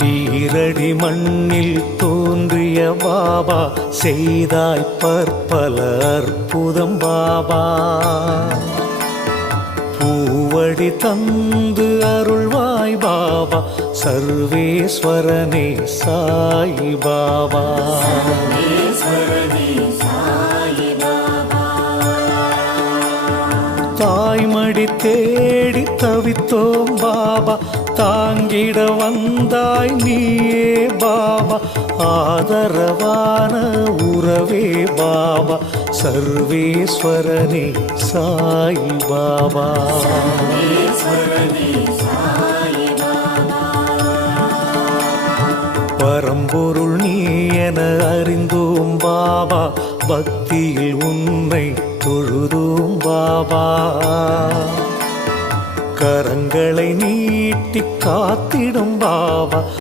ஷீரடி மண்ணில் தோன்றிய பாபா செய்தாய் பற்பல அற்புதம் பாபா. பூவடி தந்து அருள்வாய் பாபா சர்வேஸ்வரனே சாயி பாபா. தாய்மடி தேடி தவித்தோம் பாபா, தாங்கிட வந்தாய் நீயே பாபா. ஆதரவான உறவே பாபா சர்வேஸ்வரனே சாயி பாபா. பரம்பொருள் நீ என அறிந்தோம் பாபா, பக்தியில் உன்னை தொழுதோம் பாபா. கரங்களை நீட்டி காத்திடும் பாபா